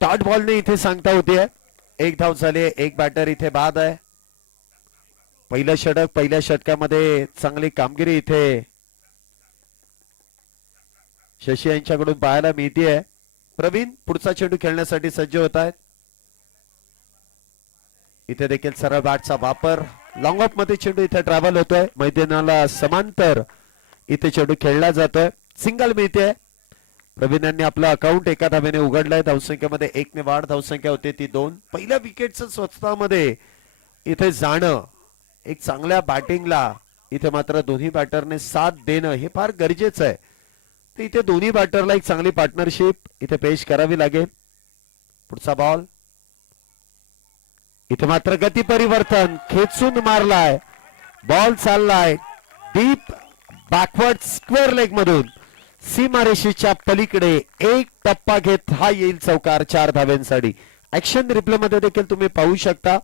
Dot बॉलने इथे सांगता होते. एक धाव झाली, एक बॅटर इथे बाद आहे. पहिलं षटक, पहिल्या षटकामध्ये चांगली कामगिरी इथे शशी यांच्याकडून पाहायला मिळते. प्रवीण पुढचा चेंडू खेळण्यासाठी सज्ज होत आहेत. इथे देखील सरळ बॅटचा वापर. लॉंग ऑफ मध्ये चेंडू इथे ट्रॅव्हल होतोय. मैदानाला समांतर इथे चेंडू खेळला जातोय. सिंगल मिळते. प्रवीण यांनी आपलं अकाउंट एका धावेने उघडलंय. धावसंख्येमध्ये 1 ने वाढ. धावसंख्या होते ती 2. पहिल्या विकेटचं स्वतःमध्ये इथे जाणं, एक चांगल्या बॅटिंगला इथे मात्र दोन्ही बॅटरने साथ देणं हे फार गरजेचं आहे. तर इथे दोन्ही बॅटरला एक चांगली पार्टनरशिप इथे पेश करावी लागेल. पुढचा बॉल. इथे मात्र गती परिवर्तन, खेचून मारलाय. बॉल चाललाय डीप बॅकवर्ड स्क्वेअर लेग मधून सीमारेषेच्या पलीकडे. एक टप्पा घेत हा येईल चौकार 4 धाव्यांसाठी. ऍक्शन रिप्ले मध्ये देखील तुम्ही पाहू शकता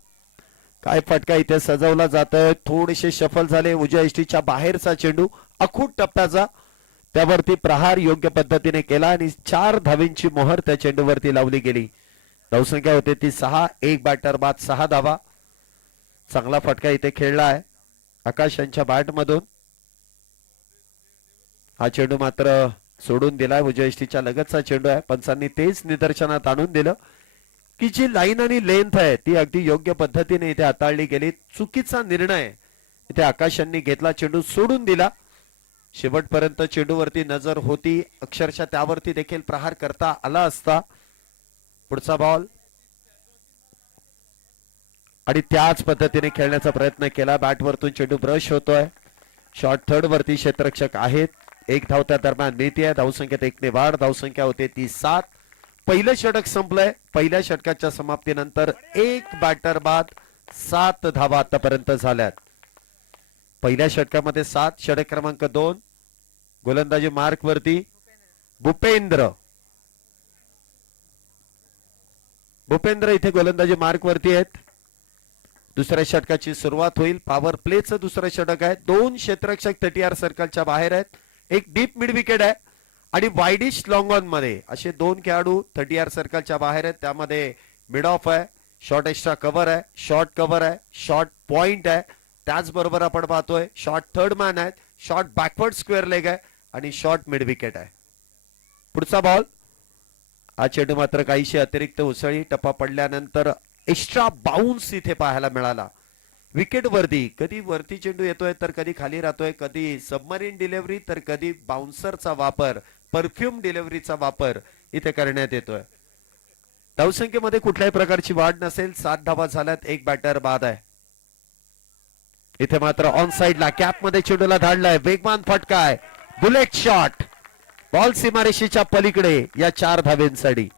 काय फटका इथे सजवला जातोय. थोडेसे शफल झाले. उजव्या यष्टीच्या बाहेरचा चेंडू अखूट टप्प्याचा, त्यावरती प्रहार योग्य पद्धतीने केला आणि 4 धावेंची मोहर त्या चेंडूवरती लावली गेली. धावसंख्या होते ती 6. एक बॅटर बाद 6 धावा. चांगला फटका इथे खेळला आहे आकाश यांच्या बॅट मधून. हा चेंडू मात्र सोडून दिलाय. उजव्या यष्टीच्या लगतचा चेंडू आहे. पंचांनी तेच निदर्शनात आणून दिलं की जी लाईन आणि लेंथ आहे ती अगदी योग्य पद्धतीने इथे हाताळली गेली. चुकीचा निर्णय इथे आकाश यांनी घेतला. चेंडू सोडून दिला. शेवटपर्यंत चेंडूवरती नजर होती. अक्षरशः त्यावरती देखील प्रहार करता आला असता. पुढचा बॉल आणि त्याच पद्धतीने खेळण्याचा प्रयत्न केला. बॅटवरतून चेंडू ब्रश होतोय. शॉर्ट थर्ड वरती क्षेत्ररक्षक आहेत. एक धाव त्या दरम्यान मिळते. धावसंख्येत 1 ने वाढ. धावसंख्या होते ती 7. पहिलं षटक संपलंय. पहिल्या षटकाच्या समाप्तीनंतर एक बॅटर बाद 7 धावा आतापर्यंत झाल्यात. पहिल्या षटकामध्ये 7. षटक क्रमांक 2 गोलंदाजी मार्क वरती भूपेंद्र इथे गोलंदाजी मार्क वरती आहेत. दुसऱ्या षटकाची सुरुवात होईल. पॉवर प्लेचं दुसरं षटक आहे. 2 क्षेत्ररक्षक 30 सर्कलच्या बाहेर आहेत. एक डीप मिड विकेट आहे आणि वाईडिश लॉंग ऑन मध्ये असे 2 खेळाडू 30 सर्कलच्या बाहेर आहेत. त्यामध्ये मिड ऑफ आहे, शॉर्ट एक्स्ट्रा कव्हर आहे, शॉर्ट कव्हर आहे, शॉर्ट पॉइंट आहे. त्याचबरोबर आपण पाहतोय शॉर्ट थर्ड मॅन आहेत, शॉर्ट बॅकवर्ड स्क्वेअर लेग आहे आणि शॉर्ट मिड विकेट आहे. पुढचा बॉल. हा चेंडू मात्र काहीशी अतिरिक्त उसळी. टप्पा पडल्यानंतर एक्स्ट्रा बाउन्स इथे पाहायला मिळाला. विकेट वरती कधी वरती चेंडू येतोय तर कधी खाली राहतोय. कधी सबमरीन डिलिव्हरी तर कधी बाउन्सरचा वापर, परफ्यूम डिलिव्हरीचा वापर इथे करण्यात येतोय. धावसंख्येमध्ये कुठल्याही प्रकारची वाढ नसेल. 7 धावा झाल्यात. एक बॅटर बाद आहे. इथे मात्र ऑन साइडला कॅप मध्ये चेंडूला धाडलाय. वेगवान फटका आहे. Bullet shot. बॉल सीमारेषेच्या पलीकडे या 4 धावेंसाठी.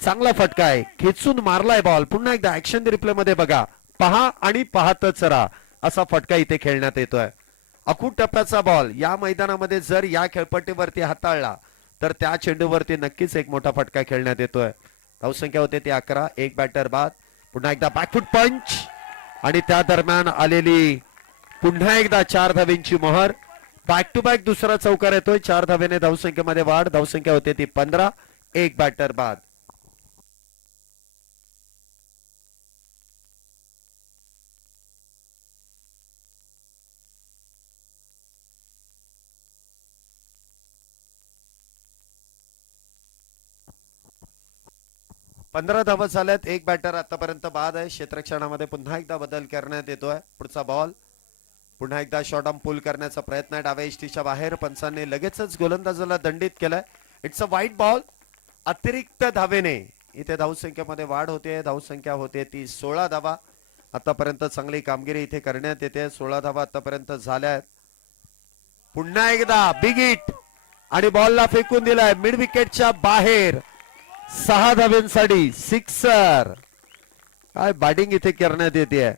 चांगला फटका आहे. खेचून मारलाय बॉल. पुन्हा एकदा ऍक्शन रिप्ले मध्ये बघा. पहा आणि पाहतच राहा असा फटका इथे खेळण्यात येतोय. अखूट टप्प्याचा बॉल या मैदानामध्ये जर या खेळपट्टीवरती हाताळला तर त्या चेंडूवरती नक्कीच एक मोठा फटका खेळण्यात येतोय. धावसंख्या होते ती 11. एक बॅटर बाद. पुन्हा एकदा बॅकफुट पंच आणि त्या दरम्यान आलेली पुन्हा एकदा 4 धावेंची मोहर. बॅक टू बॅक दुसरा चौकार येतोय. 4 धावेने धावसंख्येमध्ये वाढ. धावसंख्या होते ती 15. एक बॅटर बाद. पंधरा धावा झाल्यात. एक बॅटर आतापर्यंत बाद आहे. क्षेत्ररक्षणामध्ये पुन्हा एकदा बदल करण्यात येतोय. पुढचा बॉल. पुन्हा एकदा शॉर्ट आर्म पुल करण्याचा प्रयत्न आहे. डाव्या इष्टीच्या बाहेर. पंचांनी लगेचच गोलंदाजाला दंडित केलाय. इट्स अ वाईट बॉल. अतिरिक्त धावेने इथे धावसंख्येमध्ये वाढ होते. धावसंख्या होते ती 16 धावा. आतापर्यंत चांगली कामगिरी इथे करण्यात येते. 16 धावा आतापर्यंत झाल्यात. पुन्हा एकदा बिग हिट आणि बॉलला फेकून दिलाय मिड विकेटच्या बाहेर. 6 धावेंसाठी सिक्सर. काय बॅटिंग इथे करण्यात येते.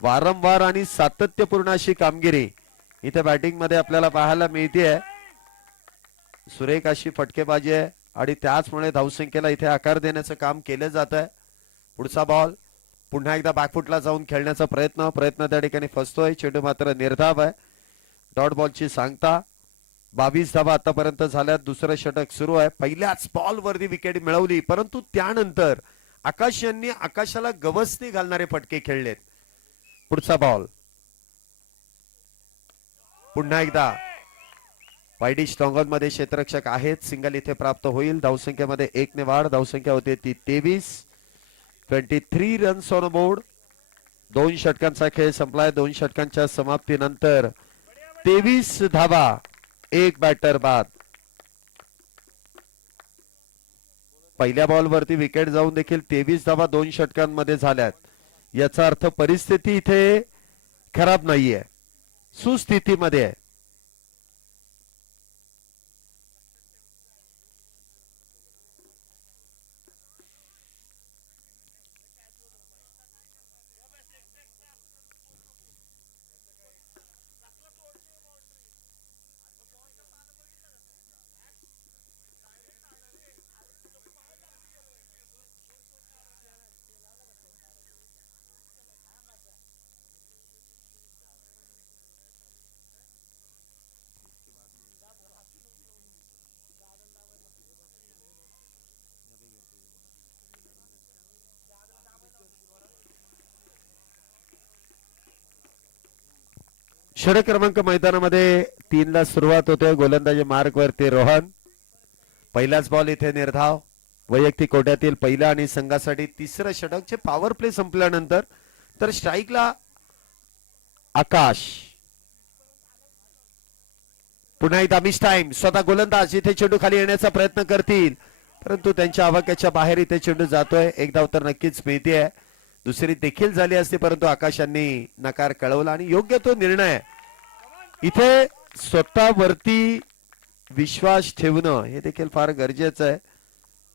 वारंवार आणि सातत्यपूर्ण अशी कामगिरी इथे बॅटिंग मध्ये आपल्याला पाहायला मिळते. सुरेख अशी फटकेबाजी आहे आणि त्याचमुळे धावसंख्येला इथे आकार देण्याचं काम केलं जात आहे. पुढचा बॉल. पुन्हा एकदा बॅकफुटला जाऊन खेळण्याचा प्रयत्न त्या ठिकाणी फसतोय. चेंडू मात्र निर्धाव आहे. डॉट बॉलची सांगता. 22 धावा आतापर्यंत झाल्यात. दुसरं षटक सुरू आहे. पहिल्याच बॉल वरती विकेट मिळवली, परंतु त्यानंतर आकाश यांनी आकाशाला गवसणी घालणारे फटके खेळलेत. पुढचा बॉल पुन्हा एकदा वाईडी स्ट्रॉंगॉन मध्ये क्षेत्ररक्षक आहेत. सिंगल इथे प्राप्त होईल. धावसंख्येमध्ये 1 ने वाढ. धावसंख्या होते ती 23. 23 रन्स ऑन बोर्ड. 2 षटकांचा खेळ संपलाय. 2 षटकांच्या समाप्तीनंतर 23 धावा, 1 बॅटर बाद. पहिल्या बॉल वरती विकेट जाऊन देखील 23 धावा 2 षटकांमध्ये झाल्यात. याचा अर्थ परिस्थिती इथे खराब नाहीये, सुस्थितीमध्ये आहे. षटक क्रमांक मैदानामध्ये 3 ला सुरुवात होते. गोलंदाजी मार्क वरती रोहन. पहिलाच बॉल इथे निर्धाव. वैयक्तिक कोट्यातील पहिला आणि संघासाठी तिसरं षटक जे पॉवर प्ले संपल्यानंतर तर स्ट्राईकला आकाश. पुन्हा एकदा मिस टाइम. स्वतः गोलंदाज इथे चेंडू खाली येण्याचा प्रयत्न करतील, परंतु त्यांच्या आवाक्याच्या बाहेर इथे चेंडू जातोय. एक धाव तर नक्कीच मिळते. दुसरी देखील झाली असती, परंतु आकाशांनी नकार कळवला आणि योग्य तो निर्णय. इथे स्वतःवरती विश्वास ठेवणं हे देखील फार गरजेचं आहे.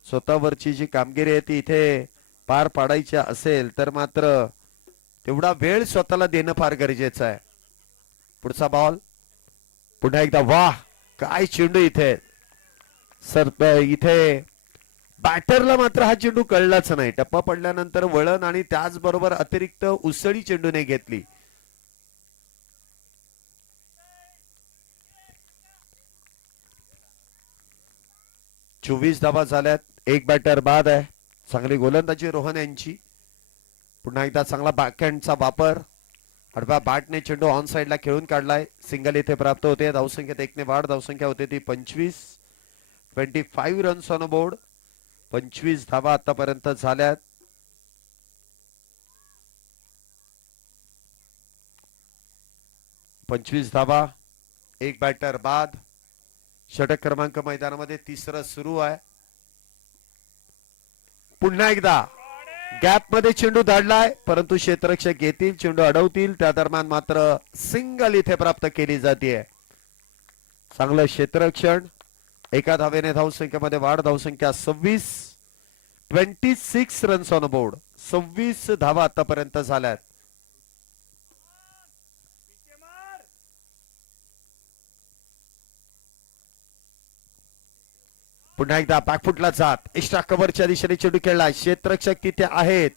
स्वतःवरची जी कामगिरी आहे ती इथे पार पाडायची असेल तर मात्र तेवढा वेळ स्वतःला देणं फार गरजेचं आहे. पुढचा बॉल पुन्हा एकदा. वाह, काय चेंडू इथे सर. इथे बॅटरला मात्र हा चेंडू कळलाच नाही. टप्पा पडल्यानंतर वळण आणि त्याचबरोबर अतिरिक्त उसळी चेंडूने घेतली. चोवीस धावा झाल्यात. 1 बॅटर बाद आहे. चांगली गोलंदाजी रोहन यांची. पुन्हा एकदा चांगला बॅकहँडचा वापर. आडव्या बॅटने चेंडू ऑन साइडला खेळून काढलाय. सिंगल इथे प्राप्त होते. धावसंख्येत 1 ने वाढ. धावसंख्या होते ती 25. 25 रन्स ऑन बोर्ड. 25 धावा आतापर्यंत झाल्यात. पंचवीस धावा, 1 बॅटर बाद. षटक क्रमांक मैदानामध्ये तिसरं सुरू आहे. पुन्हा एकदा गॅप मध्ये चेंडू धाडलाय, परंतु क्षेत्ररक्षक येतील, चेंडू अडवतील. त्या दरम्यान मात्र सिंगल इथे प्राप्त केली जाते. चांगलं क्षेत्ररक्षण. एका धावेने धावसंख्येमध्ये वाढ. धावसंख्या 26. 26 रन्स ऑन बोर्ड. 26 धावा आतापर्यंत झाल्यात. पुन्हा एकदा बॅकफुटला जात एक्स्ट्रा कव्हरच्या दिशेने चेंडू खेळला. क्षेत्ररक्षक तिथे आहेत.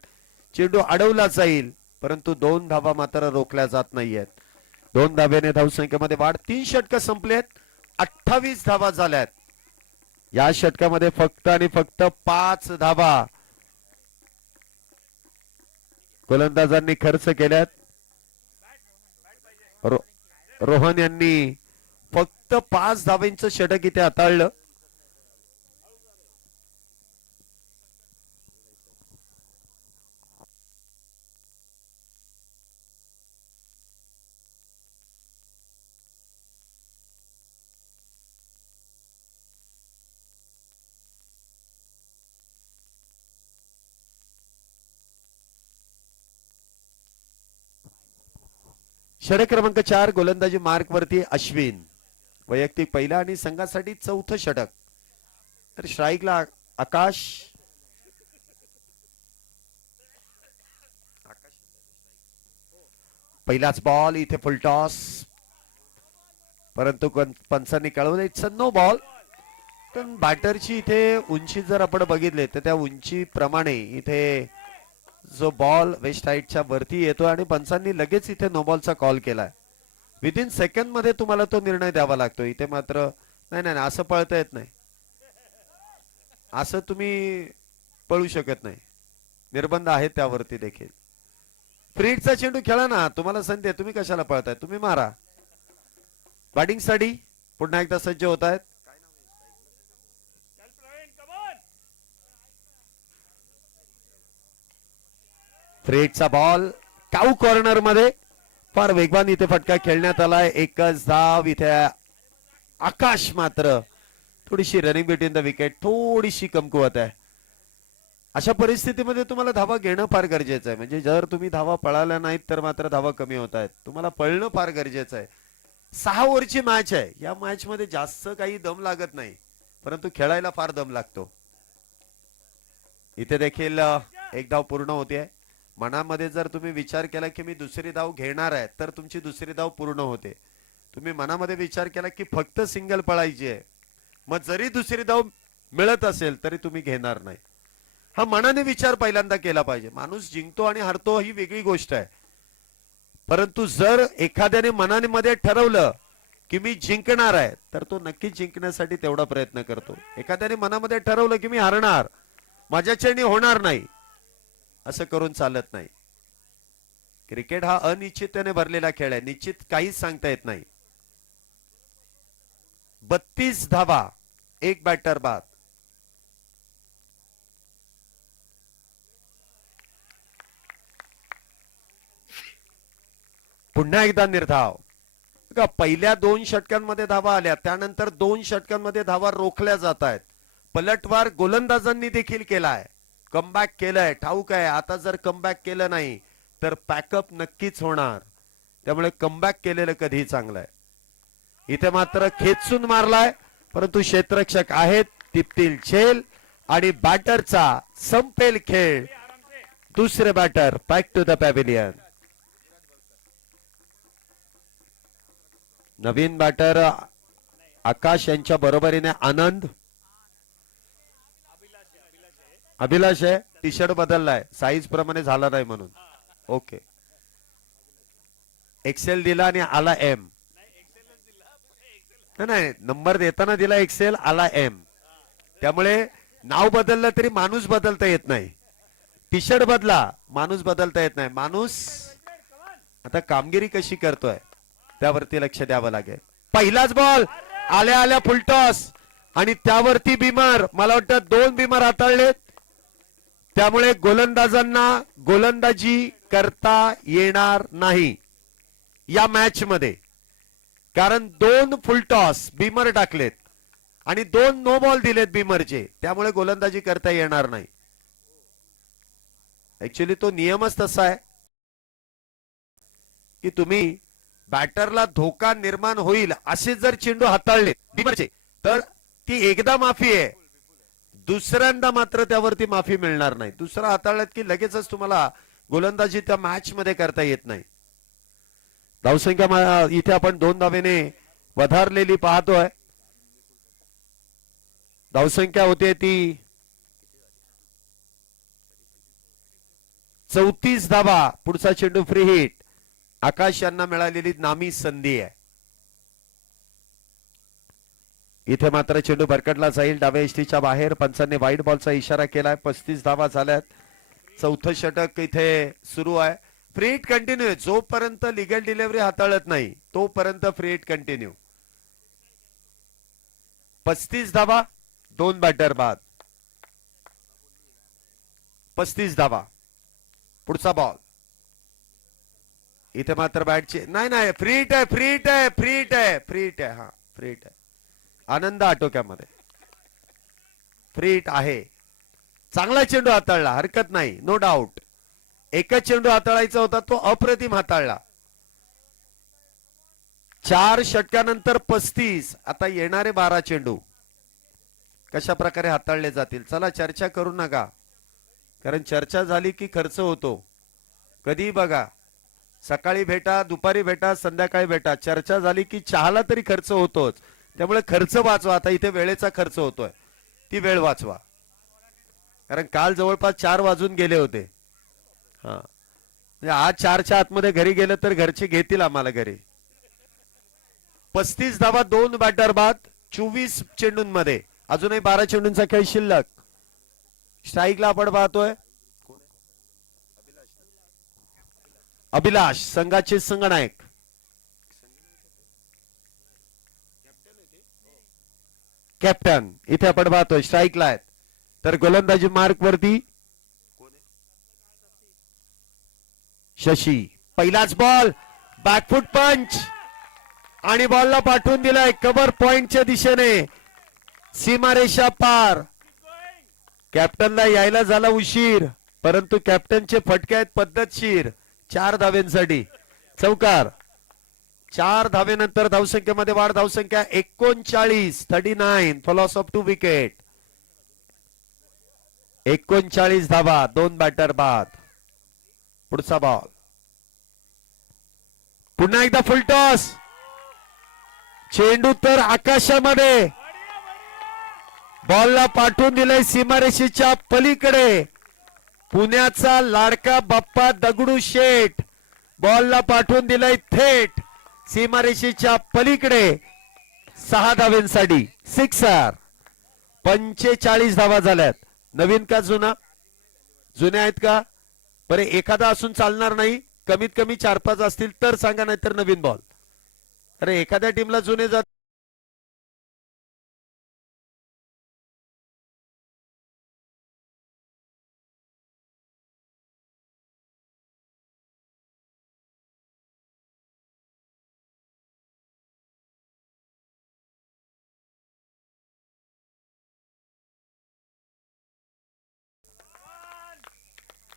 चेंडू अडवला जाईल, परंतु 2 धावा मात्र रोखल्या जात नाहीयेत. 2 धावेने धावसंख्येमध्ये वाढ. 3 षटक संपलेत. 28 धावा झाल्यात. या षटकामध्ये फक्त आणि फक्त 5 धावा गोलंदाजांनी खर्च केल्यात. रोहन यांनी फक्त 5 धावेंचं षटक इथे हाताळलं. षटक क्रमांक 4 गोलंदाजी मार्क वरती अश्विन. वैयक्तिक पहिला आणि संघासाठी 4थं षटक. तर स्ट्राईकला आकाश. पहिलाच बॉल इथे फुलटॉस, परंतु पंचांनी कळवलं इट्स अ नो बॉल. पण बॅटरची इथे उंची जर आपण बघितले तर त्या उंची प्रमाणे इथे जो बॉल वेस्ट साइडच्या वरती येतो आणि पंचांनी लगेच इथे नो बॉलचा कॉल केलाय. विदिन सेकंड मध्ये तुम्हाला तो निर्णय द्यावा लागतो. इथे मात्र नाही नाही असं पळता येत नाही, असं तुम्ही पळू शकत नाही, निर्बंध आहेत त्यावरती देखील. फ्रीडचा चेंडू खेळा ना, तुम्हाला संधी आहे, तुम्ही कशाला पळताय, तुम्ही मारा. बॅटिंग साठी पुन्हा एकदा सज्ज होत आहेत. फ्रीडचा बॉल काऊ कॉर्नर मध्ये फार वेगवान इथे फटका खेळण्यात आलाय. एकच धाव इथे. आकाश मात्र थोडीशी रनिंग बिटवीन द विकेट थोडीशी कमकुवत आहे. अशा परिस्थितीमध्ये तुम्हाला धावा घेणं फार गरजेचं आहे. म्हणजे जर तुम्ही धावा पळाल्या नाहीत तर मात्र धावा कमी होत आहेत. तुम्हाला पळणं फार गरजेचं आहे. 6 ओव्हरची मॅच आहे. या मॅच मध्ये जास्त काही दम लागत नाही, परंतु खेळायला फार दम लागतो. इथे देखील एक धाव पूर्ण होते. मनामध्ये जर तुम्ही विचार केला की मी दुसरी धाव घेणार आहे तर तुमची दुसरी धाव पूर्ण होते. तुम्ही मनामध्ये विचार केला की फक्त सिंगल पळायची आहे, मग जरी दुसरी धाव मिळत असेल तरी तुम्ही घेणार नाही. हा मनाने विचार पहिल्यांदा केला पाहिजे. माणूस जिंकतो आणि हरतो ही वेगळी गोष्ट आहे, परंतु जर एखाद्याने मनाने मध्ये ठरवलं की मी जिंकणार आहे तर तो नक्कीच जिंकण्यासाठी तेवढा प्रयत्न करतो. एखाद्याने मनामध्ये ठरवलं की मी हरणार, माझ्याच्याने होणार नाही, असं करून चालत नाही. क्रिकेट हा अनिश्चिततेने भरलेला खेळ आहे. निश्चित काहीच सांगता येत नाही. 32 धावा, एक बॅटर बाद. पुन्हा एकदा निर्धाव. पहिल्या 2 षटकांमध्ये धावा आल्या, त्यानंतर 2 षटकांमध्ये धावा रोखल्या जात आहेत. पलटवार गोलंदाजांनी देखील केलाय, कमबॅक केलंय. ठाऊक आहे आता जर कमबॅक केलं नाही तर पॅकअप नक्कीच होणार, त्यामुळे कमबॅक केलेलं कधीही चांगलं आहे. इथे मात्र खेचून मारलाय, परंतु क्षेत्ररक्षक आहेत, टिपतील झेल आणि बॅटरचा संपेल खेळ. दुसरे batter back to the pavilion. नवीन बॅटर आकाश यांच्या बरोबरीने आनंद. अभिलाष आहे, टी शर्ट बदललाय, साईज प्रमाणे झाला नाही म्हणून. ओके, एक्सेल दिला आणि आला एम. नाही, नंबर देताना दिला एक्सेल, आला एम. त्यामुळे नाव बदललं तरी माणूस बदलता येत नाही. टी शर्ट बदला, माणूस बदलता येत नाही. माणूस आता कामगिरी कशी करतोय त्यावरती लक्ष द्यावं लागेल. पहिलाच बॉल आल्या आल्या फुलटॉस आणि त्यावरती बिमर. मला वाटतं 2 बिमर हाताळलेत, त्यामुळे गोलंदाजांना गोलंदाजी करता येणार नाही या मॅच मध्ये, कारण 2 फुलटॉस बिमर टाकलेत आणि 2 नो बॉल दिलेत बिमरचे, त्यामुळे गोलंदाजी करता येणार नाही. ऍक्च्युली तो नियमच तसा आहे की तुम्ही बॅटरला धोका निर्माण होईल असे जर चेंडू हाताळले बिमरचे तर ती एकदा माफी आहे, दुसऱ्यांदा मात्र त्यावरती माफी मिळणार नाही. दुसरा हाताळल्यात की लगेचच तुम्हाला गोलंदाजी त्या मॅच मध्ये करता येत नाही. धावसंख्या इथे आपण 2 धावेने वधारलेली पाहतोय. धावसंख्या होते ती 34 धावा. पुढचा चेंडू फ्री हिट. आकाश यांना मिळालेली नामी संधी आहे. इथे मात्र चेंडू भरकटला जाईल डाव्या यष्टीच्या बाहेर. पंचांनी व्हाईट बॉलचा इशारा केलाय. 35 धावा झाल्यात. 4थं षटक इथे सुरू आहे. फ्री हिट कंटिन्यू आहे. जोपर्यंत लिगल डिलिव्हरी हाताळत नाही तोपर्यंत फ्री हिट कंटिन्यू. 35 धावा, 2 बॅटर बाद. 35 धावा. पुढचा बॉल. इथे मात्र बॅटची नाही, फ्री हिट आहे, फ्री हिट आहे, फ्री हिट आहे, फ्री हिट आहे. हा, फ्री हिट आहे. आनंद आटोक्यामध्ये फ्री हिट आहे. चांगला चेंडू हाताळला, हरकत नाही, नो डाऊट. एकच चेंडू हाताळायचा होता, तो अप्रतिम हाताळला. 4 षटकानंतर 35. आता येणारे 12 चेंडू कशा प्रकारे हाताळले जातील. चला चर्चा करू नका, कारण चर्चा झाली की खर्च होतो. कधी बघा, सकाळी भेटा, दुपारी भेटा, संध्याकाळी भेटा, चर्चा झाली की चहाला तरी खर्च होतोच. त्यामुळे खर्च वाचवा. आता इथे वेळेचा खर्च होतोय, ती वेळ वाचवा, कारण काल जवळपास 4 वाजून गेले होते. हा, म्हणजे आज 4च्या आतमध्ये घरी गेलं तर घरचे घेतील आम्हाला घरी. 35 धावा 2 बॅटर बाद 24 चेंडूंमध्ये. अजूनही 12 चेंडूंचा खेळ शिल्लक. स्ट्राईकला आपण पाहतोय अभिलाष संघाचे संगनायक. कॅप्टन इथे आपण पाहतोय स्ट्राईकला आहेत. तर गोलंदाजी मार्क वरती शशी. पहिलाच बॉल बॅकफुट पंच आणि बॉलला पाठवून दिलाय कव्हर पॉइंटच्या दिशेने. सीमारेषा पार. कॅप्टनला यायला झाला उशीर, परंतु कॅप्टनचे फटके आहेत पद्धतशीर. 4 धावेंसाठी चौकार. 4 धावेनंतर धावसंख्येमध्ये वाढ. धावसंख्या 39 39 फॉलोस ऑफ 2 विकेट. 39 धावा 2 बॅटर बाद. पुढचा बॉल पुन्हा एकदा फुल टॉस. चेंडू तर आकाशामध्ये. बॉलला पाठवून दिलंय सीमारेषेच्या पलीकडे. पुण्याचा लाडका बाप्पा दगडू शेठ बॉलला पाठवून दिलंय थेट सीमारेषेच्या पलीकडे. 6 धावेंसाठी सिक्सर. 45 धावा झाल्यात. नवीन का जुना? जुन्या आहेत का? बरे एखादा असून चालणार नाही. कमीत कमी 4-5 असतील तर सांगा, नाहीतर नवीन बॉल. अरे एखाद्या टीमला जुने जात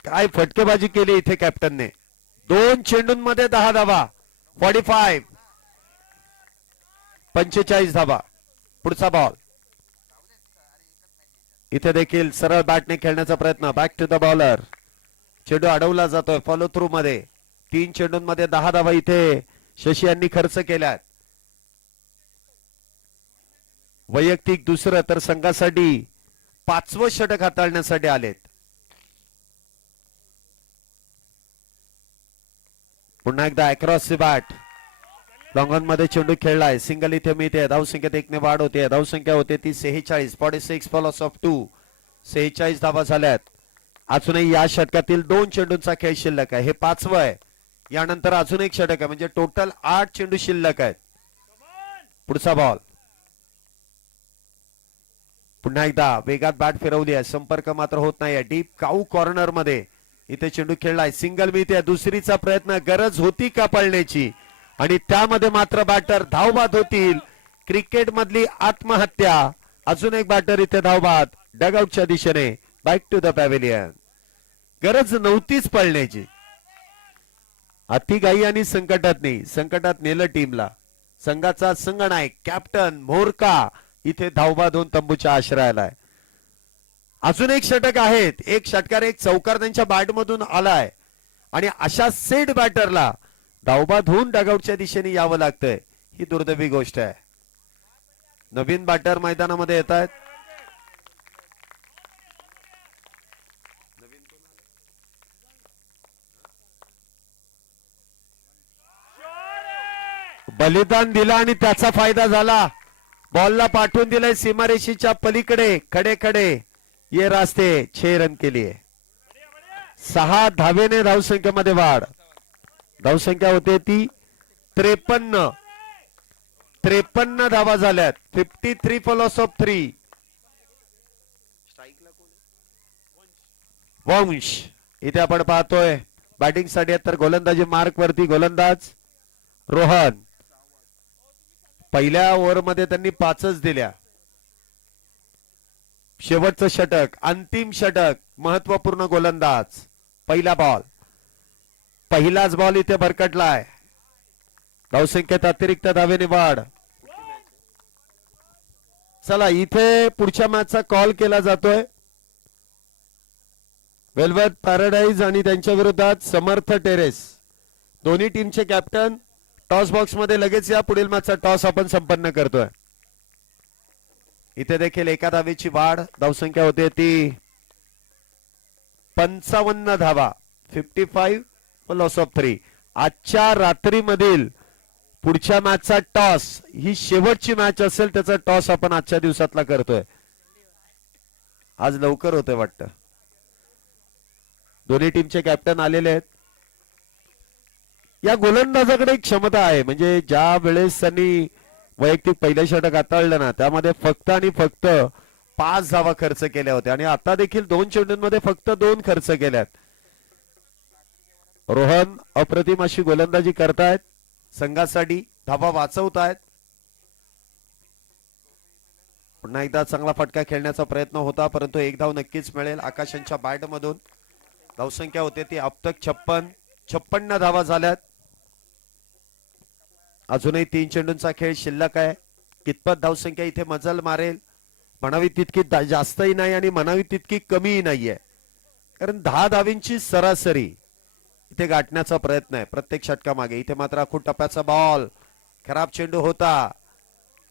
काय फटकेबाजी केली इथे कॅप्टनने. 2 चेंडूंमध्ये 10 धावा. 45 धावा. पुढचा बॉल इथे देखील सरळ बॅटने खेळण्याचा प्रयत्न. Back to the bowler. चेंडू अडवला जातोय फॉलो थ्रू मध्ये. 3 चेंडूंमध्ये 10 धावा इथे शशी यांनी खर्च केल्यात. वैयक्तिक दुसरं तर संघासाठी 5वं षटक हाताळण्यासाठी आलेत. पुन्हा एकदा अक्रॉस द बॅट. लॉंगॉन मध्ये चेंडू खेळलाय. सिंगल इथे मिळते. धावसंख्येत 1 ने वाढ होते. धावसंख्या होते ती 46. 46 फॉलोस ऑफ 2. 46 धावा झाल्यात. अजूनही या षटकातील 2 चेंडूंचा खेळ शिल्लक आहे. हे 5वं आहे. यानंतर अजून एक षटक आहे, म्हणजे टोटल 8 चेंडू शिल्लक आहेत. पुढचा बॉल पुन्हा एकदा वेगात बॅट फिरवली आहे. संपर्क मात्र होत नाही. डीप काऊ कॉर्नर मध्ये इथे चेंडू खेळलाय. सिंगल मिळते. दुसरीचा प्रयत्न. गरज होती का पळण्याची, आणि त्यामध्ये मात्र बॅटर धावबाद होतील. क्रिकेट मधली आत्महत्या. अजून एक बॅटर इथे धावबाद डगआउटच्या दिशेने. Back to the pavilion. गरज नव्हतीच पळण्याची. अतिघाई आणि संकटात नेलं टीमला. संघाचा संघनायक कॅप्टन मोरका इथे धावबाद होऊन तंबूच्या आश्रयाला आहे. अजून एक षटक आहेत. एक षटकार एक चौकार त्यांच्या बॅट मधून आलाय, आणि अशा सेट बॅटरला धावबाद होऊन डगआउटच्या दिशेने यावं लागतंय. ही दुर्दैवी गोष्ट आहे. नवीन बॅटर मैदानामध्ये येत आहेत. बलिदान दिलं आणि त्याचा फायदा झाला. बॉलला पाठवून दिलाय सीमारेषेच्या पलीकडे. खडे खडे ये रास्ते. 6 रन के लिए. 6 धावेने धावसंख्येमध्ये वाढ. धावसंख्या होते ती 53. 53 धावा झाल्यात. 53 फॉलोस ऑफ 3. वंश इथे आपण पाहतोय बॅटिंग साठी. तर गोलंदाजी मार्क वरती गोलंदाज रोहन. पहिल्या ओव्हर मध्ये त्यांनी 5च दिल्या. शेवटचं षटक, अंतिम षटक, महत्वपूर्ण गोलंदाज. पहिला बॉल. पहिलाच बॉल इथे भरकटलाय. धावसंख्येत अतिरिक्त धावेने वाढ. चला इथे पुढच्या मॅचचा कॉल केला जातोय. वेल्वेट पॅराडाईज आणि त्यांच्या विरोधात समर्थ टेरेस. दोन्ही टीमचे कॅप्टन टॉस बॉक्स मध्ये लगेच या. पुढील मॅचचा टॉस आपण संपन्न करतोय. इथे देखील 1 धावेची वाढ. धावसंख्या होते ती 55 धावा. 55 लॉस ऑफ 3. आजच्या रात्रीमधील पुढच्या मॅचचा टॉस, ही शेवटची मॅच असेल, त्याचा टॉस आपण आजच्या दिवसातला करतोय. आज लवकर होतंय वाटतं. दोन्ही टीमचे कॅप्टन आलेले आहेत. या गोलंदाजाकडे एक क्षमता आहे, म्हणजे ज्या वेळेस त्यांनी वैयक्तिक पहिलं षटक हाताळलं ना, त्यामध्ये फक्त आणि फक्त 5 धावा खर्च केल्या होत्या आणि आता देखील 2 चेंडूंमध्ये फक्त 2 खर्च केल्यात. रोहन अप्रतिम अशी गोलंदाजी करतायत, संघासाठी धावा वाचवतायत. पुन्हा एकदा चांगला फटका खेळण्याचा प्रयत्न होता, परंतु एक धाव नक्कीच मिळेल. आकाशांच्या बॅट मधून धावसंख्या होते ती अब तक 56 धावा झाल्यात. अजूनही 3 चेंडूंचा खेळ शिल्लक आहे. कितपत धावसंख्या इथे मजल मारेल, म्हणावी तितकी जास्तही नाही आणि म्हणावी तितकी कमीही नाहीये, कारण 10 धावींची सरासरी इथे गाठण्याचा प्रयत्न आहे प्रत्येक षटकामागे. इथे मात्र आखूड टप्प्याचा बॉल, खराब चेंडू होता,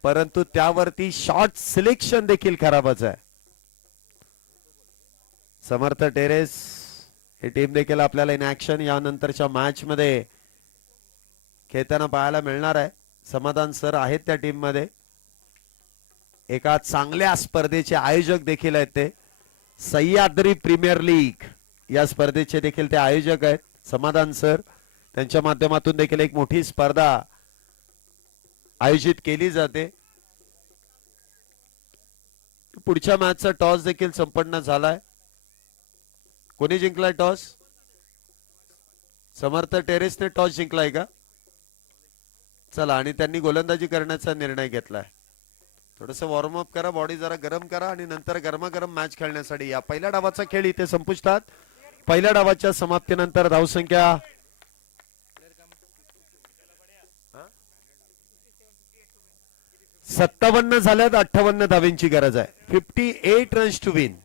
परंतु त्यावरती शॉट सिलेक्शन देखील खराबच आहे. समर्थ टेरेस ही टीम देखील आपल्याला इन ऍक्शन यानंतरच्या मॅच मध्ये खेळताना पाहायला मिळणार आहे. समाधान सर आहेत त्या टीम मध्ये. एका चांगल्या स्पर्धेचे आयोजक देखील आहेत ते. सह्याद्री प्रीमियर लीग या स्पर्धेचे देखील ते आयोजक आहेत समाधान सर. त्यांच्या माध्यमातून देखील एक मोठी स्पर्धा आयोजित केली जाते. पुढच्या मॅचचा टॉस देखील संपन्न झालाय. कोणी जिंकलाय टॉस? समर्थ टेरेसने टॉस जिंकलाय का? चला, आणि त्यांनी गोलंदाजी करण्याचा निर्णय घेतलाय. थोडस वॉर्मअप करा, बॉडी जरा गरम करा आणि नंतर गरमागरम मॅच खेळण्यासाठी या. पहिल्या डावाचा खेळ इथे संपुष्टात. पहिल्या डावाच्या समाप्तीनंतर धावसंख्या 57 झाल्यात. 58 धावींची गरज आहे. 58 रन्स टू विन.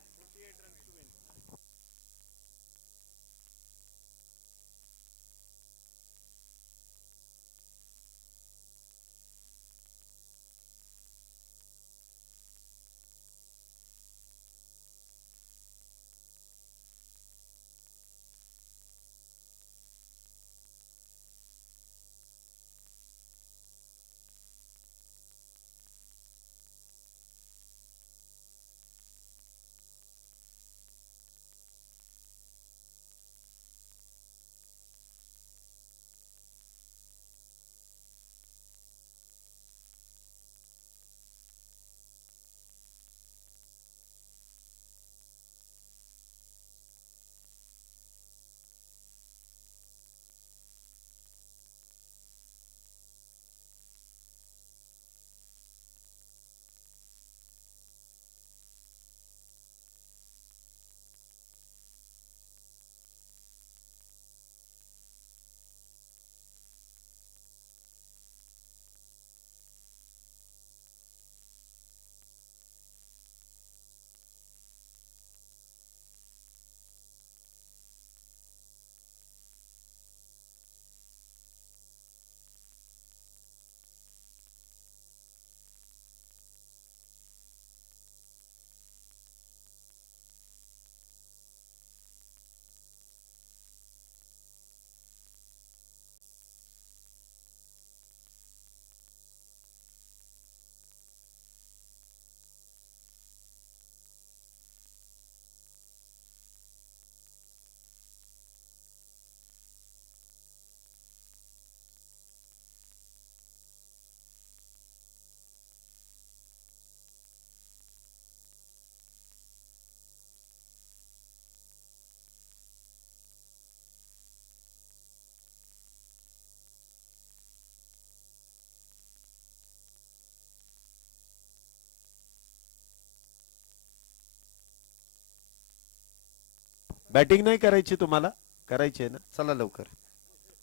बॅटिंग नाही करायची तुम्हाला? करायची आहे ना? चला लवकर.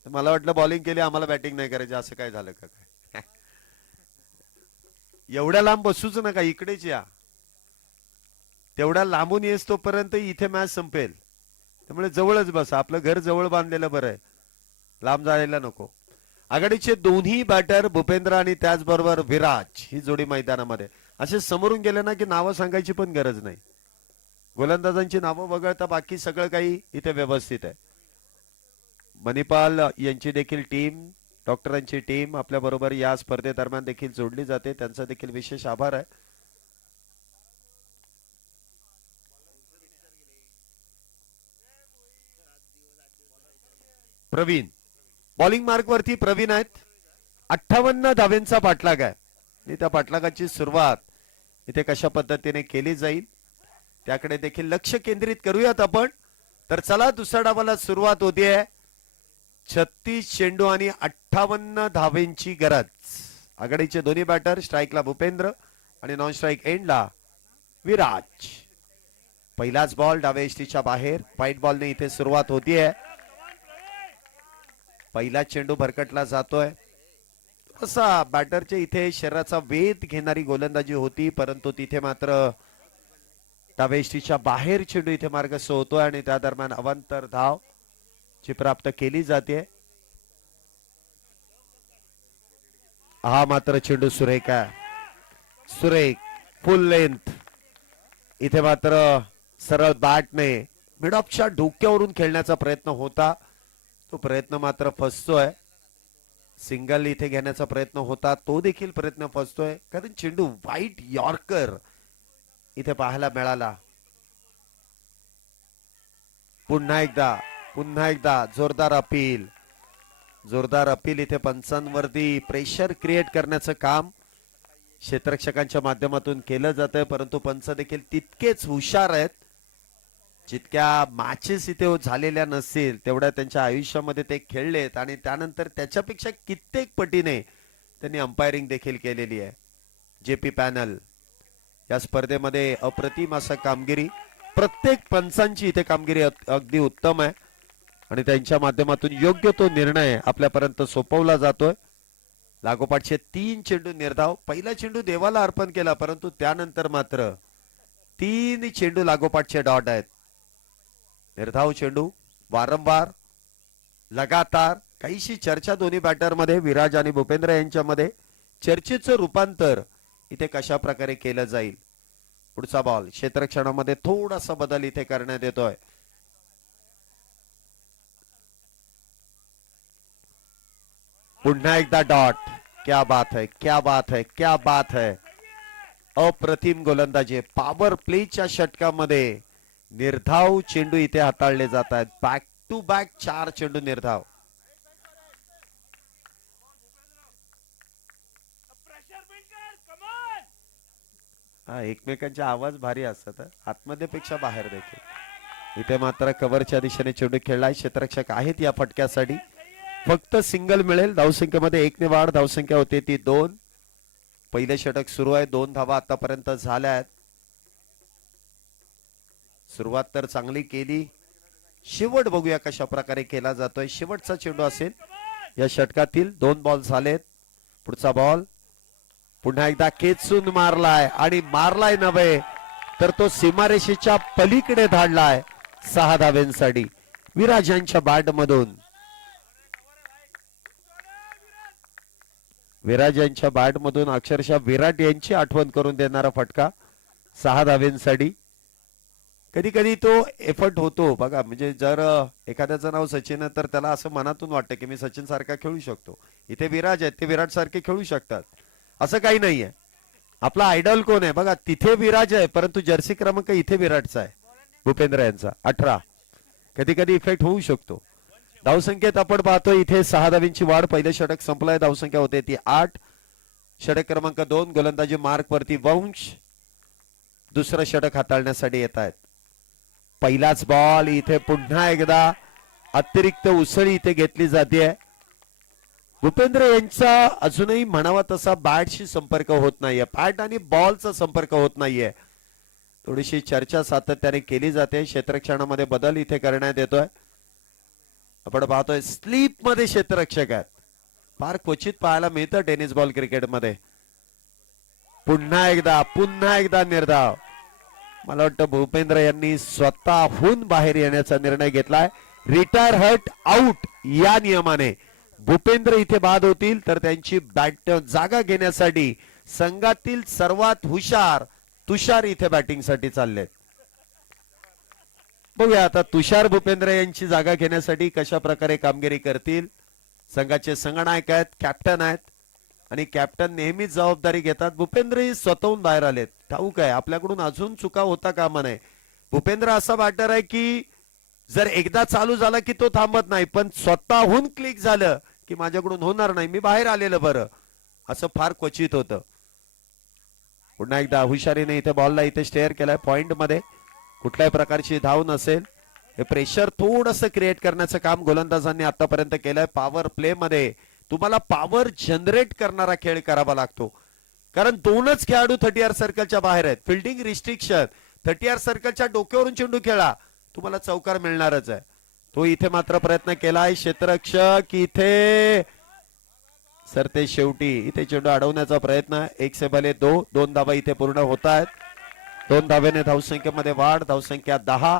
मला वाटलं बॉलिंग केली, आम्हाला बॅटिंग नाही करायची, असं काय झालं का काय? एवढ्या लांब बसूच नका, इकडेच या. तेवढ्या लांबून येस तोपर्यंत इथे मॅच संपेल. त्यामुळे जवळच बसा. आपलं घर जवळ बांधलेलं बरं आहे, लांब जायला नको. आघाडीचे दोन्ही बॅटर भूपेंद्र आणि त्याचबरोबर विराज ही जोडी मैदानामध्ये. असे समोरून गेले ना की नावं सांगायची पण गरज नाही. गोलंदाजांची नावं वगळता बाकी सगळं काही इथे व्यवस्थित आहे. मणिपाल यांची देखील टीम डॉक्टरांची टीम आपल्या बरोबर या स्पर्धेदरम्यान देखील जोडली जाते, त्यांचा देखील विशेष आभार आहे. प्रवीण बॉलिंग मार्क वरती प्रवीण आहेत. 58 धावेंचा पाठलाग आहे आणि त्या पाठलागाची सुरुवात इथे कशा पद्धतीने केली जाईल त्याकडे देखील लक्ष केंद्रित करूयात आपण. तर चला दुसऱ्या डावाला सुरुवात होतीये. 36 चेंडू आणि 58 धावेंची गरज. आघाडीचे दोन्ही बॅटर, स्ट्राईकला भूपेंद्र आणि नॉन स्ट्राईक एंडला विराज. पहिलाच बॉल डाव्या एष्टीच्या बाहेर. व्हाईट बॉलने इथे सुरुवात होतीये. पहिला चेंडू भरकटला जातोय. असा बॅटरच्या इथे शरीराचा वेध घेणारी गोलंदाजी होती, परंतु तिथे मात्र डाव्या एष्टीच्या बाहेर चेंडू इथे मार्गस्थ होतोय आणि त्या दरम्यान अवांतर धाव ची प्राप्त केली जाते. हा मात्र चेंडू सुरेख आहे, सुरेख फुल लेंथ. इथे मात्र सरळ बॅटने मिड ऑफच्या डोक्यावरून खेळण्याचा प्रयत्न होता, तो प्रयत्न मात्र फसतोय. सिंगल इथे घेण्याचा प्रयत्न होता, तो देखील प्रयत्न फसतोय, कारण चेंडू व्हाईट यॉर्कर इथे पाहायला मिळाला. पुन्हा एकदा जोरदार अपील, जोरदार अपील. इथे पंचांवरती प्रेशर क्रिएट करण्याचं काम क्षेत्ररक्षकांच्या माध्यमातून केलं जातंय, परंतु पंच देखील तितकेच हुशार आहेत. जितक्या मॅचेस इथे झालेल्या नसतील तेवढ्या त्यांच्या आयुष्यामध्ये ते खेळलेत आणि त्यानंतर त्याच्यापेक्षा कित्येक पटीने त्यांनी अंपायरिंग देखील केलेली आहे. जेपी पॅनल या स्पर्धेमध्ये अप्रतिम असा कामगिरी, प्रत्येक पंचांची इथे कामगिरी अगदी उत्तम आहे आणि त्यांच्या माध्यमातून योग्य तो निर्णय आपल्यापर्यंत सोपवला जातोय. लागोपाठचे 3 चेंडू निर्धाव. पहिला चेंडू देवाला अर्पण केला, परंतु त्यानंतर मात्र 3 चेंडू लागोपाठचे डॉट आहेत. निर्धाव चेंडू वारंवार लगातार. काहीशी चर्चा दोन्ही बॅटर मध्ये, विराज आणि भूपेंद्र यांच्यामध्ये. चर्चेचं रूपांतर इथे कशा प्रकारे केलं जाईल. पुढचा बॉल क्षेत्ररक्षणामध्ये थोडासा बदल इथे करण्यात येतोय. पुन्हा एकदा डॉट. क्या बात है, क्या बात है, क्या बात है. अप्रतिम गोलंदाजी. पॉवर प्लेच्या षटकामध्ये निर्धाव चेंडू इथे हाताळले जात आहेत. बॅक टू बॅक 4 चेंडू निर्धाव. हा, एकमेकांचे आवाज भारी असतात आतमध्ये पेक्षा बाहेर देखील. इथे मात्र कव्हरच्या दिशेने चेंडू खेळलाय. क्षेत्ररक्षक आहेत या फटक्यासाठी. फक्त सिंगल मिळेल. धावसंख्येमध्ये 1 ने वाढ. धावसंख्या होते ती 2. पहिले षटक सुरू आहे. 2 धावा आतापर्यंत झाल्या आहेत. सुरुवात तर चांगली केली. शेवट बघूया कशा प्रकारे केला जातोय. शेवटचा चेंडू असेल या षटकातील. 2 बॉल झालेत. पुढचा बॉल पुन्हा एकदा खेचून मारलाय आणि मारलाय नव्हे तर तो सीमारेषेच्या पलीकडे धाडलाय 6 धावेंसाठी विराज यांच्या बॅट मधून. विराज यांच्या बॅट मधून अक्षरशः विराट यांची आठवण करून देणारा फटका 6 धावेंसाठी. कधी कधी तो एफर्ट होतो बघा. म्हणजे जर एखाद्याचं नाव सचिन आहे तर त्याला असं मनातून वाटतं की मी सचिन सारखा खेळू शकतो. इथे विराज आहेत, ते विराट सारखे खेळू शकतात असं काही नाहीये. आपला आयडॉल कोण आहे बघा. तिथे विराज आहे, परंतु जर्सी क्रमांक इथे विराटचा आहे, भूपेंद्र यांचा 18. कधी कधी इफेक्ट होऊ शकतो. धावसंख्येत आपण पाहतो इथे 6 धावींची वाढ. पहिले षटक संपलंय. धावसंख्या होते ती 8. षटक क्रमांक 2 गोलंदाजी मार्क वरती वंश दुसरं षटक हाताळण्यासाठी येत आहेत. पहिलाच बॉल. इथे पुन्हा एकदा अतिरिक्त उसळी इथे घेतली जाते. भूपेंद्र यांचा अजूनही म्हणावा तसा बॅटशी संपर्क होत नाहीये. बॅट आणि बॉलचा संपर्क होत नाहीये. थोडीशी चर्चा सातत्याने केली जाते. क्षेत्ररक्षणामध्ये बदल इथे करण्यात येतोय. आपण पाहतोय स्लीप मध्ये क्षेत्ररक्षक आहेत. फार क्वचित पाहायला मिळतं टेनिस बॉल क्रिकेटमध्ये. पुन्हा एकदा निर्धाव. मला वाटतं भूपेंद्र यांनी स्वतःहून बाहेर येण्याचा निर्णय घेतलाय. रिटायर हट आउट या नियमाने भूपेंद्र इथे बाद होतील तर त्यांची बॅट जागा घेण्यासाठी संघातील सर्वात हुशार तुषार इथे बॅटिंग साठी चाललेत. बघूया आता तुषार भूपेंद्र यांची जागा घेण्यासाठी कशा प्रकारे कामगिरी करतील. संघाचे संगनायक आहेत, कॅप्टन आहेत आणि कॅप्टन नेहमीच जबाबदारी घेतात. भूपेंद्र ही स्वतःहून बाहेर आलेत. ठाऊक आहे आपल्याकडून अजून चुका होता कामा नये. भूपेंद्र असा बॅटर आहे की जर एकदा चालू झाला की तो थांबत नाही, पण स्वतःहून क्लिक झालं की माझ्याकडून होणार नाही, मी बाहेर आलेलं बरं, असं फार क्वचित होतं. पुन्हा एकदा हुशारीने इथे बॉलला इथे स्टेअर केलाय. पॉइंट मध्ये कुठल्याही प्रकारची धाव नसेल. हे प्रेशर थोडस क्रिएट करण्याचं काम गोलंदाजांनी आतापर्यंत केलंय. पॉवर प्ले मध्ये तुम्हाला पॉवर जनरेट करणारा खेळ करावा लागतो, कारण दोनच खेळाडू 30 सर्कलच्या बाहेर आहेत. फिल्डिंग रिस्ट्रिक्शन, 30 सर्कलच्या डोक्यावरून चेंडू खेळा, तुम्हाला चौकार मिळणारच आहे. तो इथे मात्र प्रयत्न केलाय क्षेत्ररक्षक इथे सर ते शेवटी इथे चेंडू अडवण्याचा प्रयत्न. 1 से भले 2, 2 धावा इथे पूर्ण होत आहेत. 2 धावेने धावसंख्येमध्ये वाढ. धावसंख्या 10.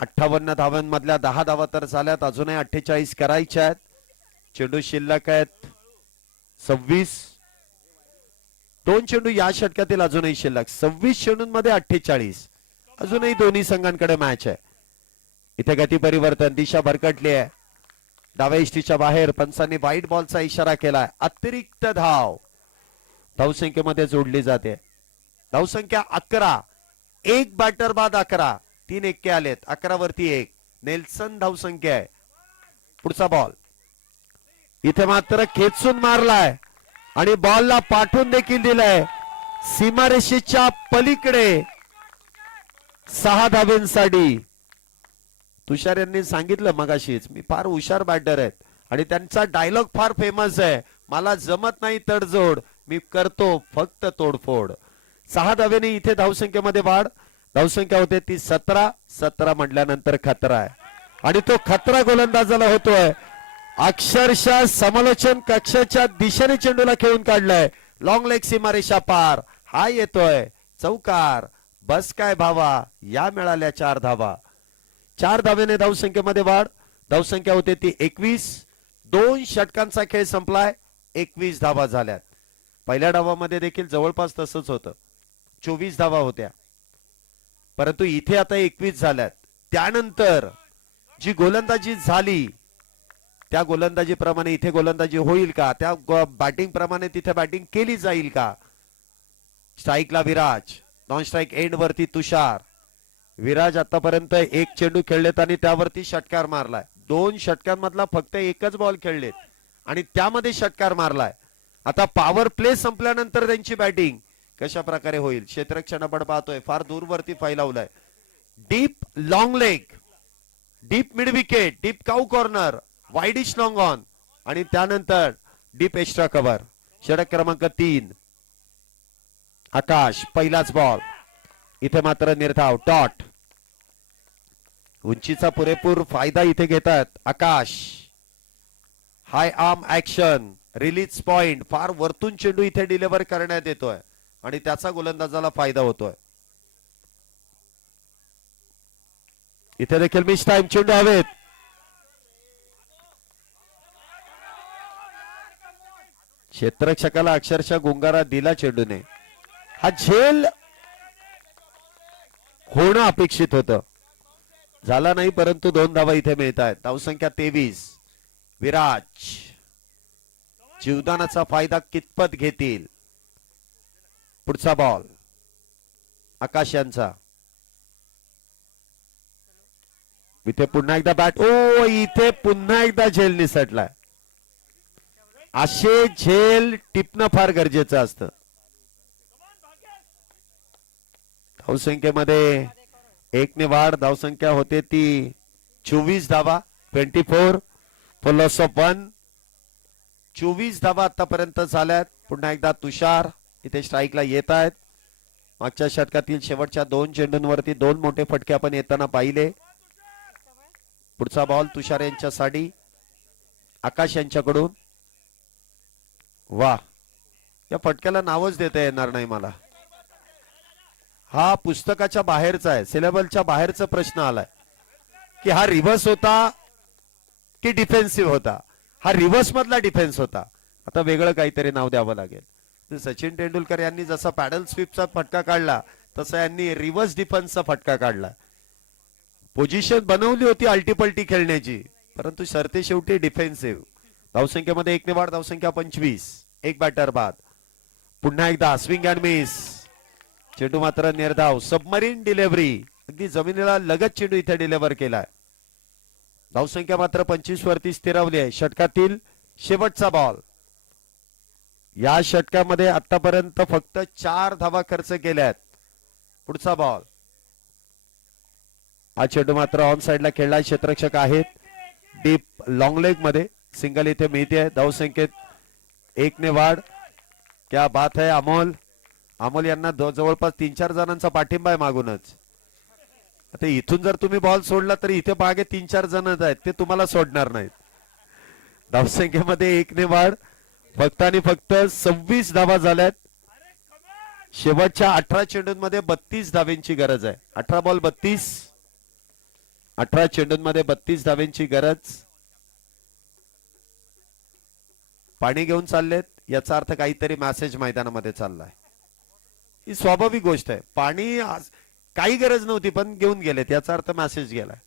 58 धावांमधल्या 10 धावा तर झाल्यात, अजूनही 48 करायच्या आहेत. चेंडू शिल्लक आहेत 26. 2 चेंडू या षटकातील अजूनही शिल्लक. 26 चेंडूंमध्ये 48. अजूनही दोन्ही संघांकडे मॅच आहे. इथे गती परिवर्तन, दिशा भरकटली आहे. डाव्या इष्टीच्या बाहेर पंचांनी व्हाईट बॉलचा इशारा केलाय. अतिरिक्त धाव धावसंख्येमध्ये जोडली जाते. धावसंख्या 11. 1 बॅटर बाद 11. 3 एक्के आलेत. 11 वरती 1. नेल्सन धावसंख्या आहे. पुढचा बॉल इथे मात्र खेचून मारलाय आणि बॉलला पाठवून देखील दिलाय सीमारेषेच्या पलीकडे. 6 धावेंसाठी. तुषार यांनी सांगितलं मगाशीच, मी फार हुशार बॅटर आहेत आणि त्यांचा डायलॉग फार फेमस आहे, मला जमत नाही तडजोड, मी करतो फक्त तोडफोड. 6 धावेने इथे धावसंख्येमध्ये वाढ. धावसंख्या होते ती 17. 17 म्हटल्यानंतर खतरा आहे आणि तो खतरा गोलंदाजाला होतोय. अक्षरशः समालोचन कक्षाच्या दिशेने चेंडूला खेळून काढलाय. लॉंग लेग सीमारेषा पार. हा येतोय चौकार. बस काय भावा, या मिळाल्या 4 धावा. 4 धावेने धावसंख्येमध्ये वाढ. धावसंख्या होते ती 21. 2 षटकांचा खेळ संपलाय. 21 धावा झाल्यात. पहिल्या डावामध्ये देखील जवळपास तसंच होतं, 24 धावा होत्या, परंतु इथे आता 21 झाल्यात. त्यानंतर जी गोलंदाजी झाली त्या गोलंदाजीप्रमाणे इथे गोलंदाजी होईल का, त्या बॅटिंग प्रमाणे तिथे बॅटिंग केली जाईल का. स्ट्राईकला विराज, नॉन स्ट्राईक एंड वरती तुषार. विराज आतापर्यंत 1 चेंडू खेळलेत आणि त्यावरती षटकार मारलाय. 2 षटकांमधला फक्त एकच बॉल खेळलेत आणि त्यामध्ये षटकार मारलाय. आता पॉवर प्ले संपल्यानंतर त्यांची बॅटिंग कशा प्रकारे होईल. क्षेत्ररक्षण आपण पाहतोय फार दूरवरती फैलावलाय. Deep long leg, deep mid wicket, deep cow corner, widish long on आणि त्यानंतर डीप एक्स्ट्रा कव्हर. षटक क्रमांक 3. आकाश पहिलाच बॉल. इथे मात्र निर्धाव डॉट. उंचीचा पुरेपूर फायदा इथे घेतात आकाश. हाय आर्म ऍक्शन, रिलीज पॉइंट, फार वरतून चेंडू इथे डिलिव्हर करण्यात येतोय आणि त्याचा गोलंदाजाला फायदा होतोय. इथे देखील मिस टाइम, चेंडू हवेत. क्षेत्ररक्षकाला अक्षरशः गुंगारा दिला चेंडूने. हा झेल होणं अपेक्षित होतं, झाला नाही, परंतु 2 धावा इथे मिळत आहेत. धावसंख्या 23. विराज जीवदानाचा फायदा कितपत घेतील. पुढचा बॉल आकाश यांचा. इथे पुन्हा एकदा बॅट. ओ इथे पुन्हा एकदा झेल निसटलाय. असे झेल टिपणं फार गरजेचं असतं. धावसंख्येमध्ये 1 ने वाढ. धावसंख्या होते ती 24 धावा. 24 फॉर लॉस ऑफ 1. 24 धावा आतापर्यंत झाल्यात. पुन्हा एकदा तुषार इथे स्ट्राईकला येत आहेत. मागच्या षटकातील शेवटच्या 2 चेंडूंवरती 2 मोठे फटके आपण येताना पाहिले. पुढचा बॉल तुषार यांच्यासाठी, आकाश यांच्याकडून. वा, या फटक्याला नावच देता येणार नाही मला. हा पुस्तकाच्या बाहेरचा आहे, सिलेबसच्या बाहेरचा प्रश्न आलाय की हा रिव्हर्स होता की डिफेन्सिव्ह होता. हा रिव्हर्स मधला डिफेन्स होता. आता वेगळं काहीतरी नाव द्यावं लागेल. सचिन तेंडुलकर यांनी जसा पॅडल स्वीपचा फटका काढला तसा यांनी रिव्हर्स डिफेन्सचा फटका काढला. पोझिशन बनवली होती अल्टीपल्टी खेळण्याची, परंतु शर्ते शेवटी डिफेन्सिव्ह. धावसंख्येमध्ये 1 ने वाढ, धावसंख्या 25. एक बॅटर बाद. पुन्हा एकदा स्विंग अँड मिस. चेंडू मात्र निर्धाव. सबमरीन डिलिव्हरी, अगदी जमिनीला लगत चेंडू इथे डिलिव्हर केलाय. धावसंख्या मात्र 25 वरती स्थिरावली आहे. षटकातील शेवटचा बॉल. या षटकामध्ये आतापर्यंत फक्त 4 धावा खर्च केल्यात. पुढचा बॉल. हा चेंडू मात्र ऑन साइडला खेळला. क्षेत्ररक्षक आहेत डीप लॉंग लेग मध्ये. सिंगल इथे मिळते. धावसंख्येत 1 ने वाढ. क्या बात है अमोल. अमोल यांना जवळपास 3-4 जणांचा पाठिंबा आहे मागूनच. आता इथून जर तुम्ही बॉल सोडला तरी इथे मागे 3-4 जणच आहेत, ते तुम्हाला सोडणार नाहीत. धावसंख्येमध्ये 1 ने वाढ. फक्त आणि फक्त 26 धावा झाल्यात. शेवटच्या 18 चेंडूंमध्ये 32 धावेंची गरज आहे. 18 बॉल 32. 18 चेंडूंमध्ये 32 धावेंची गरज. पाणी घेऊन चाललेत, याचा अर्थ काहीतरी मेसेज मैदानामध्ये चाललाय. ही स्वाभाविक गोष्ट आहे. पाणी काही गरज नव्हती पण घेऊन गेलेत, याचा अर्थ मेसेज गेलाय.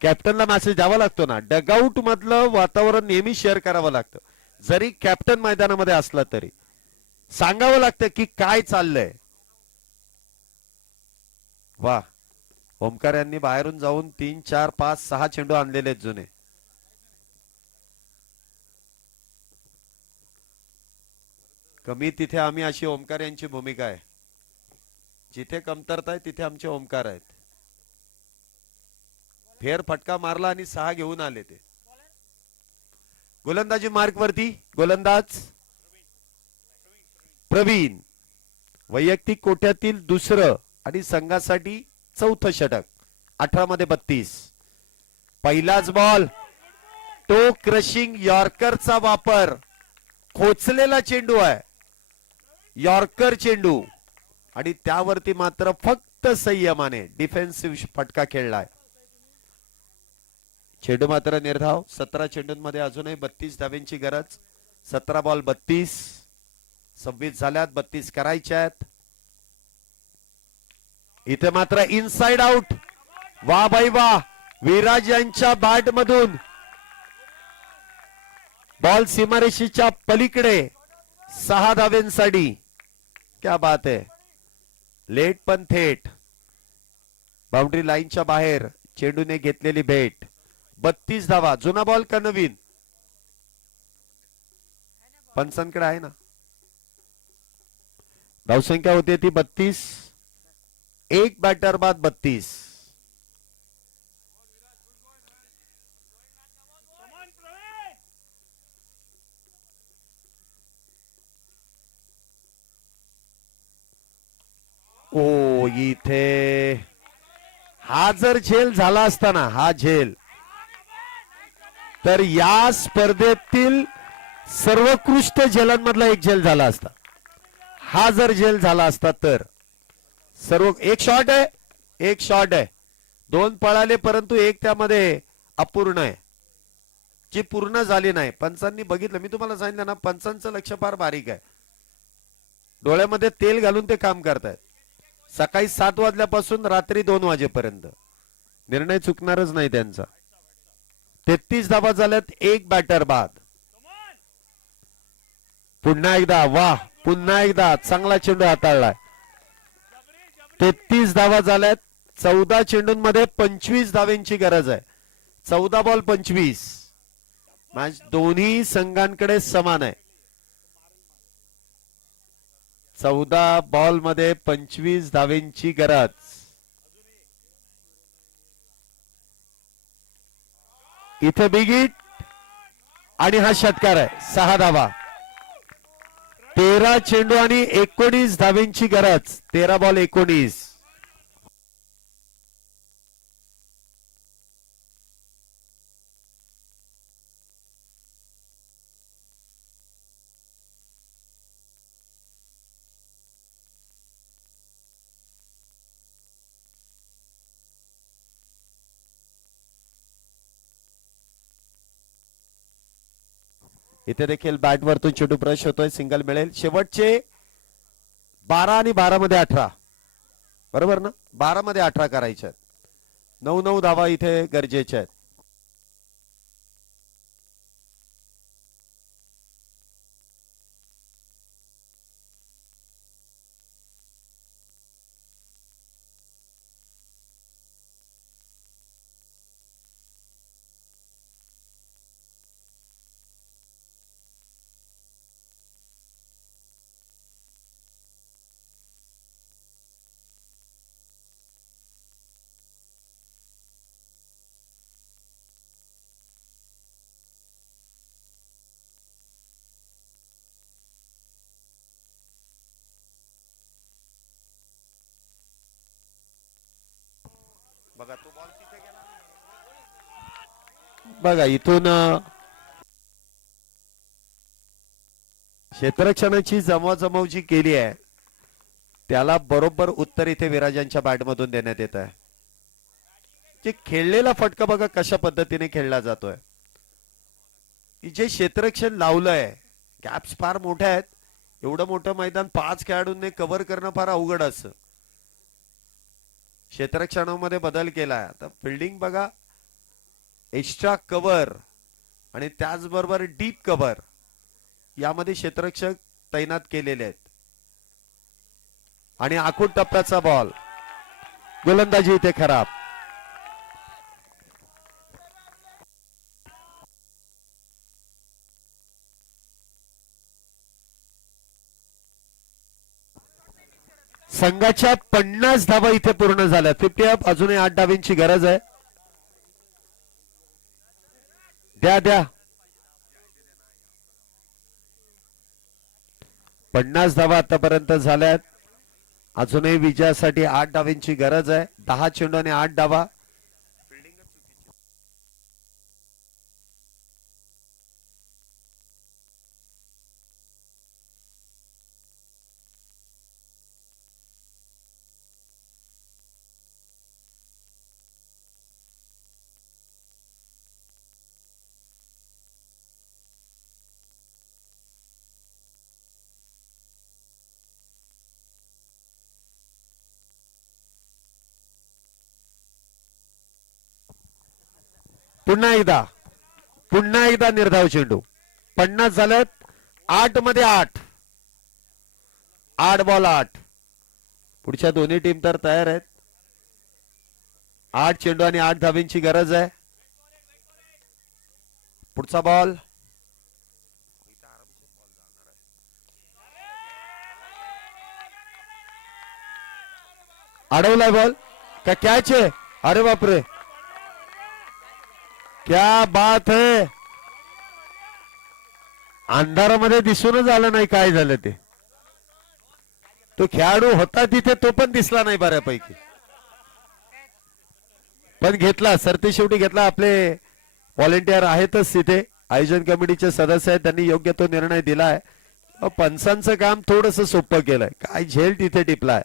कॅप्टनला मेसेज द्यावा लागतो ना. डगआउट मधलं वातावरण नेहमी शेअर करावं लागतं. जरी कॅप्टन मैदानामध्ये असला तरी सांगावं लागतं की काय चाललंय. वा, ओमकार यांनी बाहेरून जाऊन 3, 4, 5, 6 चेंडू आणलेले आहेत जुने. कमी तिथे आम्ही, अशी ओमकार यांची भूमिका आहे. जिथे कमतरता आहे तिथे आमचे ओमकार आहेत. फेर फटका मारला आणि 6 घेऊन आले ते. गोलंदाजी मार्क वरती. गोलंदाज प्रवीण. वैयक्तिक कोट्यातील दुसरं आणि संघासाठी 4थं षटक. 18 मध्ये 32. पहिलाच बॉल. टो क्रशिंग यॉर्करचा वापर. खोचलेला चेंडू आहे, यॉर्कर चेंडू, आणि त्यावरती मात्र फक्त संयमाने डिफेन्सिव्ह फटका खेळलाय. चेंडू मात्र निर्धाव. 17 चेंडूंमध्ये अजूनही 32 धावेंची गरज. 17 बॉल 32. 26 झाल्यात, 32 करायच्या आहेत. इथे मात्र इनसाइड आउट. वा बाई वा. विराज यांच्या बॅट मधून बॉल सीमारेषेच्या पलीकडे 6 धावेंसाठी. क्या बात है. लेट पण थेट. बाउंड्री लाईनच्या बाहेर चेंडूने घेतलेली भेट. 32 धावा. जुना बॉल का नवीन? पंचांकडे आहे ना. धावसंख्या होती ती 32. एक बॅटर बाद 32. ओ, इथे हा जर झेल झाला असताना, हा झेल, तर या स्पर्धेतील सर्वोत्कृष्ट झेलांमधला एक झेल झाला असता. हा जर झेल झाला असता तर सर्व. एक शॉट आहे, एक शॉट आहे. 2 पळाले परंतु एक त्यामध्ये अपूर्ण आहे, जी पूर्ण झाली नाही. पंचांनी बघितलं. मी तुम्हाला सांगितलं ना, पंचांचं लक्ष फार बारीक आहे. डोळ्यामध्ये तेल घालून ते काम करतायत. सकाळी 7 वाजल्यापासून रात्री 2 वाजेपर्यंत निर्णय चुकणारच नाही त्यांचा. 33 धावा झाल्यात. एक बॅटर बाद. पुन्हा एकदा. वाह, पुन्हा एकदा चांगला चेंडू हाताळलाय. 33 धावा झाल्यात. 14 चेंडूंमध्ये 25 धावेंची गरज आहे. 14 बॉल 25. मॅच दोन्ही संघांकडे समान आहे. 14 बॉल मध्ये 25 धावेंची गरज. इथे बिग हिट आणि हा षटकार आहे. 6 धावा. 13 चेंडू आणि 19 धावेंची गरज. 13 बॉल 19. इथे देखील बॅट वरतून चेंडू ब्रश होतोय. सिंगल मिळेल. शेवटचे 12 आणि 12 मध्ये 18. बरोबर ना. 12 मध्ये 18 करायचे आहेत. 9 धावा इथे गरजेच्या आहेत. बघा तो बॉल तिथे गेला. बघा इथून क्षेत्ररक्षणाची जमवाजमव जी केली आहे त्याला बरोबर उत्तर इथे विराजांच्या बॅटमधून देण्यात येत आहे. जे खेळलेला फटका बघा कशा पद्धतीने खेळला जातोय. जे क्षेत्ररक्षण लावलंय गॅप्स फार मोठे आहेत. एवढं मोठं मैदान 5 खेळाडूंनी कव्हर करणं फार अवघड असं. क्षेत्ररक्षणामध्ये बदल केलाय. आता फिल्डिंग बघा एक्स्ट्रा कव्हर आणि त्याचबरोबर डीप कव्हर यामध्ये क्षेत्ररक्षक तैनात केलेले आहेत. आणि आखूड टप्प्याचा बॉल गोलंदाजी इथे खराब. संघाच्या 50 धावा इथे पूर्ण झाल्या. 50 अप. अजूनही 8 धावांची गरज आहे. द्या द्या 50 धावा आतापर्यंत झाल्यात. अजूनही विजयासाठी 8 धावांची गरज आहे. 10 चेंडू आणि 8 धावा. पुन्हा एकदा निर्धाव चेंडू. 50 झालेत. 8 मध्ये 8. 8 बॉल 8. पुढच्या दोन्ही टीम तर तयार आहेत. 8 चेंडू आणि 8 धावांची गरज आहे. पुढचा बॉल अडवलाय. बॉल का कॅच आहे. अरे बापरे क्या बात है. अंधारामध्ये दिसूनच आलं नाही काय झालं ते. तो खेळाडू होता तिथे तो पण दिसला नाही बऱ्यापैकी. पण घेतला सरते शेवटी घेतला. आपले व्हॉलेंटियर आहेतच तिथे. आयोजन कमिटीचे सदस्य आहेत. त्यांनी योग्य तो निर्णय दिलाय. पंचांचं काम थोडस सोपं केलंय. काय झेल तिथे टिपलाय.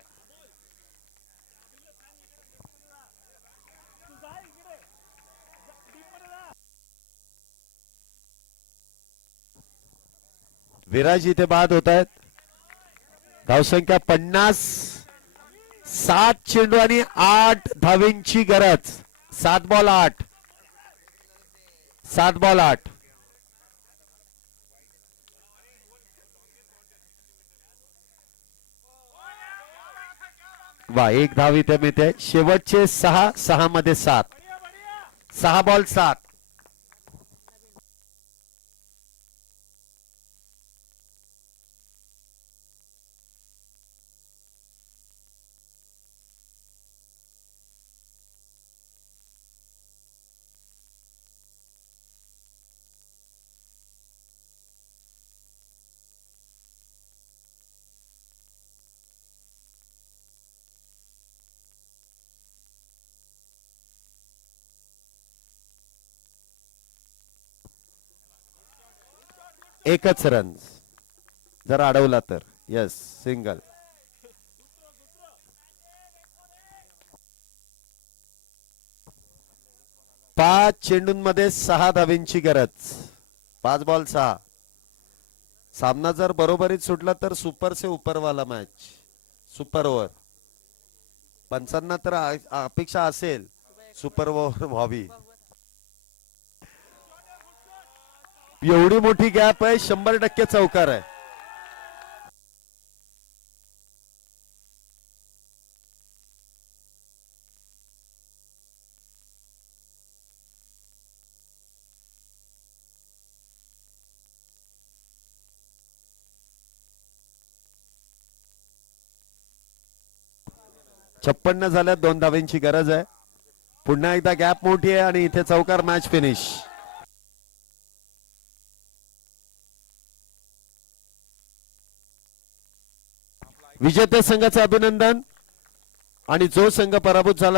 विराज इथे बाद होत आहेत. धावसंख्या 50. 7 चेंडू आणि 8 धावींची गरज. 7 बॉल 8. 7 बॉल 8. वा 1 धाव इथे मिळते. शेवटचे 6. 6 मध्ये 7. 6 बॉल 7. एकच रन जर अडवला तर. Yes single. पाच चेंडूंमध्ये 6 धावींची गरज. 5 बॉल 6. सामना जर बरोबरीत सुटला तर सुपर से ऊपर वाला मॅच. Super over. पंचांना तर अपेक्षा असेल सुपर ओव्हर व्हावी. एवढी मोठी गॅप आहे. 100% चौकार आहे. छप्पन्न झाल्यात. 2 धावांची गरज आहे. पुन्हा एकदा गॅप मोठी आहे आणि इथे चौकार. Match finish. विजेत्या संघाचे अभिनंदन. आणि जो संघ पराभूत झाला